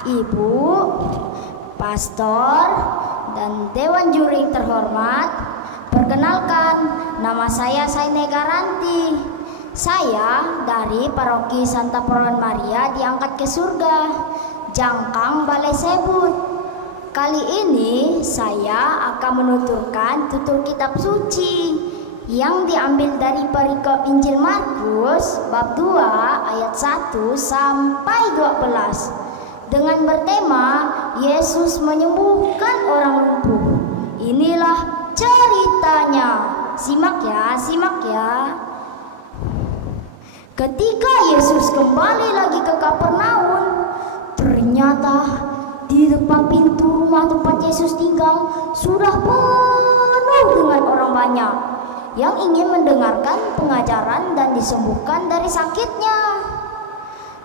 Ibu, Pastor, dan Dewan Juri terhormat, perkenalkan, nama saya Saine Garanti. Saya dari Paroki Santa Perawan Maria diangkat ke surga, Jangkang Balai Sebut. Kali ini saya akan menuturkan tutur kitab suci yang diambil dari perikop Injil Markus bab 2 ayat 1 sampai 12 dengan bertema Yesus menyembuhkan orang lumpuh. Inilah ceritanya. Simak ya. Ketika Yesus kembali lagi ke Kapernaum, ternyata di depan pintu rumah tempat Yesus tinggal sudah penuh dengan orang banyak yang ingin mendengarkan pengajaran dan disembuhkan dari sakitnya.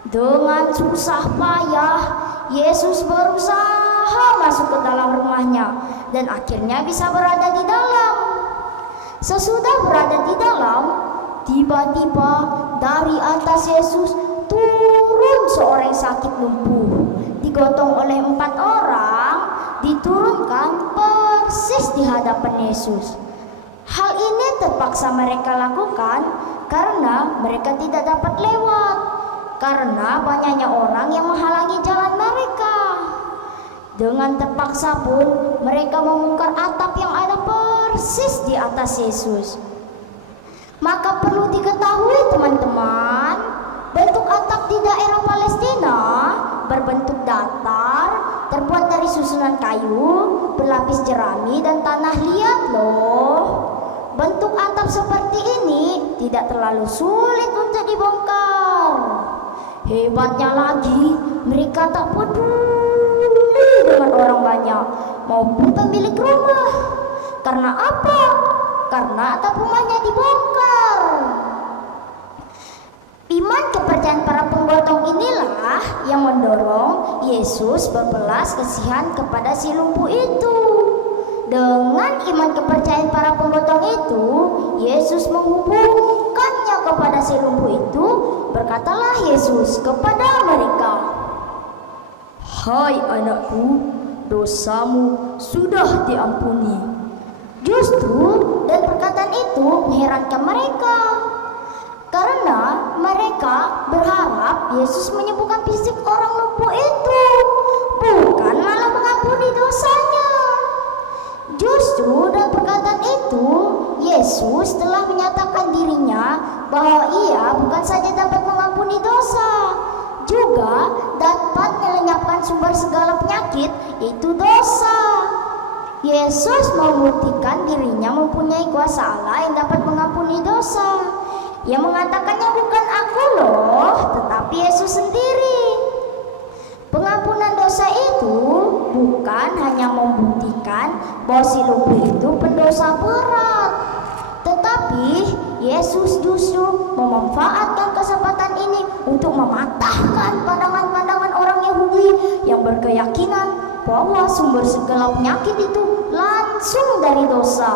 Dengan susah payah, Yesus berusaha masuk ke dalam rumahnya dan akhirnya bisa berada di dalam. Sesudah berada di dalam, tiba-tiba dari atas Yesus turun seorang sakit lumpuh, digotong oleh 4 orang, diturunkan persis di hadapan Yesus. Hal ini terpaksa mereka lakukan karena mereka tidak dapat lewat, karena banyaknya orang yang menghalangi jalan mereka. Dengan terpaksa pun mereka membongkar atap yang ada persis di atas Yesus. Maka perlu diketahui teman-teman, bentuk atap di daerah Palestina berbentuk datar, terbuat dari susunan kayu, berlapis jerami dan tanah liat loh. Bentuk atap seperti ini tidak terlalu sulit untuk dibongkar. Hebatnya lagi, mereka tak peduli dengan orang banyak maupun pemilik rumah. Karena apa? Karena atap rumahnya dibongkar. Iman kepercayaan para penggotong inilah yang mendorong Yesus berbelas kasihan kepada si lumpuh itu. Dengan iman kepercayaan para penggotong itu, Yesus menghubungkannya kepada si lumpuh itu. Berkatalah Yesus kepada mereka, "Hai anakku, dosamu sudah diampuni." Justru dan perkataan itu mengherankan mereka, karena mereka berharap Yesus menyembuhkan fisik orang lumpuh itu, bukan malah mengampuni dosanya. Justru dan perkataan itu, Yesus telah menyatakan dirinya bahwa ia bukan saja dapat mengampuni dosa, juga dapat melenyapkan sumber segala penyakit, yaitu dosa. Yesus membuktikan dirinya mempunyai kuasa Allah yang dapat mengampuni dosa. Yang mengatakannya bukan aku loh, tetapi Yesus sendiri. Pengampunan dosa itu bukan hanya membuktikan bahwa si lumpuh itu pendosa berat, tetapi Yesus justru memanfaatkan kesempatan ini untuk mematahkan pandangan-pandangan orang Yahudi yang berkeyakinan bahwa sumber segala penyakit itu langsung dari dosa.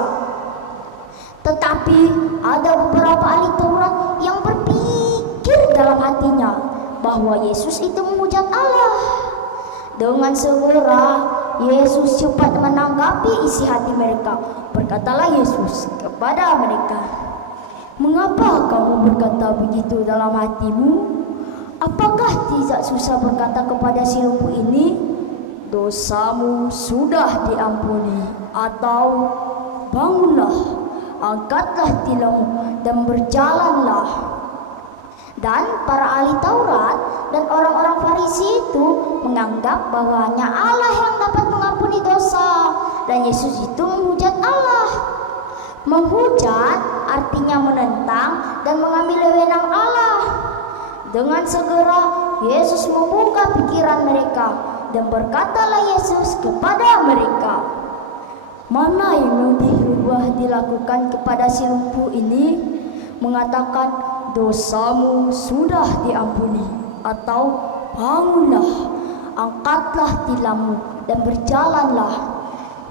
Tetapi ada beberapa ahli Taurat yang berpikir dalam hatinya bahwa Yesus itu menghujat Allah. Dengan segera Yesus cepat menanggapi isi hati mereka. Berkatalah Yesus kepada mereka, "Mengapa kamu berkata begitu dalam hatimu? Apakah tidak susah berkata kepada si lumpuh ini, dosamu sudah diampuni, atau bangunlah, angkatlah tilammu dan berjalanlah?" Dan para ahli Taurat dan orang-orang Farisi itu menganggap bahwa hanya Allah yang dapat mengampuni dosa, dan Yesus itu menghujat Allah. Menghujat artinya menentang dan mengambil wewenang Allah. Dengan segera Yesus membuka pikiran mereka dan berkatalah Yesus kepada mereka, "Mana yang lebih dilakukan kepada si lumpuh ini, mengatakan dosamu sudah diampuni, atau bangunlah, angkatlah tilammu dan berjalanlah?"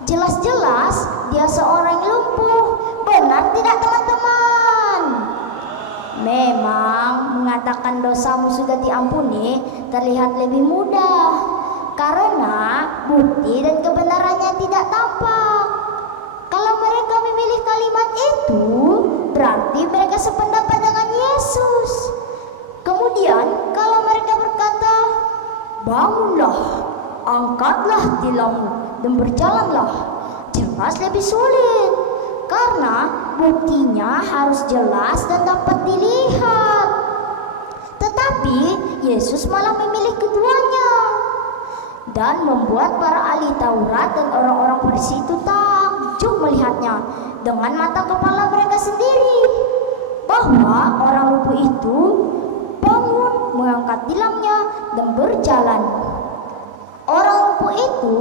Jelas-jelas dia seorang lumpuh. Benar tidak teman-teman? Memang mengatakan dosamu sudah diampuni terlihat lebih mudah, karena bukti dan kebenarannya tidak tampak. Kalau mereka memilih kalimat itu, berarti mereka sependapat dengan Yesus. Kemudian kalau mereka berkata, bangunlah, angkatlah tilammu dan berjalanlah, jelas lebih sulit, karena buktinya harus jelas dan dapat dilihat. Tetapi Yesus malah memilih keduanya dan membuat para ahli Taurat dan orang-orang Farisi itu takjub melihatnya dengan mata kepala mereka sendiri, bahwa orang lumpuh itu bangun, mengangkat tilamnya dan berjalan. Orang lumpuh itu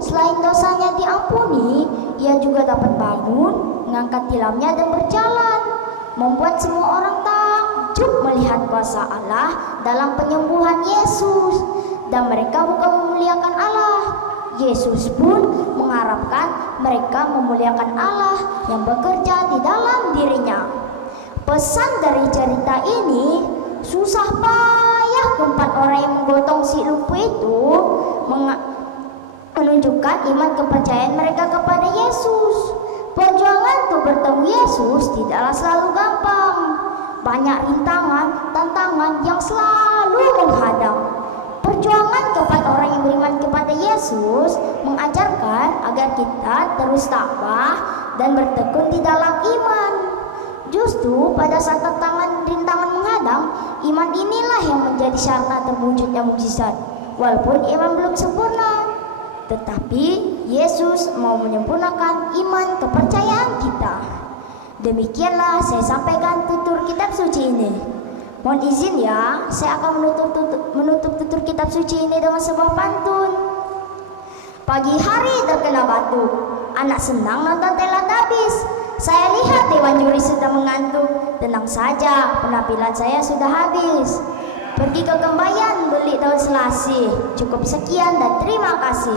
selain dosanya diampuni, ia juga dapat bangun, mengangkat tilamnya dan berjalan, membuat semua orang takjub melihat kuasa Allah dalam penyembuhan Yesus. Dan mereka bukan memuliakan Allah, Yesus pun mengharapkan mereka memuliakan Allah yang bekerja di dalam dirinya. Pesan dari cerita ini, susah payah keempat orang yang menggotong si lumpuh itu menunjukkan iman kepercayaan mereka kepada Yesus. Perjuangan untuk bertemu Yesus tidaklah selalu gampang. Banyak rintangan, tantangan yang selalu menghadang. Perjuangan keempat orang yang beriman kepada Yesus mengajarkan agar kita terus takwa dan bertekun di dalam iman. Justru pada saat rintangan menghadang, iman inilah yang menjadi syarat terwujudnya mukjizat. Walaupun iman belum sempurna, tetapi Yesus mau menyempurnakan iman kepercayaan kita. Demikianlah saya sampaikan tutur kitab suci ini. Mohon izin ya, saya akan menutup tutur kitab suci ini dengan sebuah pantun. Pagi hari terkena batu, anak senang nonton Teletubbies. Saya lihat Dewan Juri sudah mengantuk. Tenang saja, penampilan saya sudah habis. Pergi ke Kembayan beli daun selasih. Cukup sekian dan terima kasih.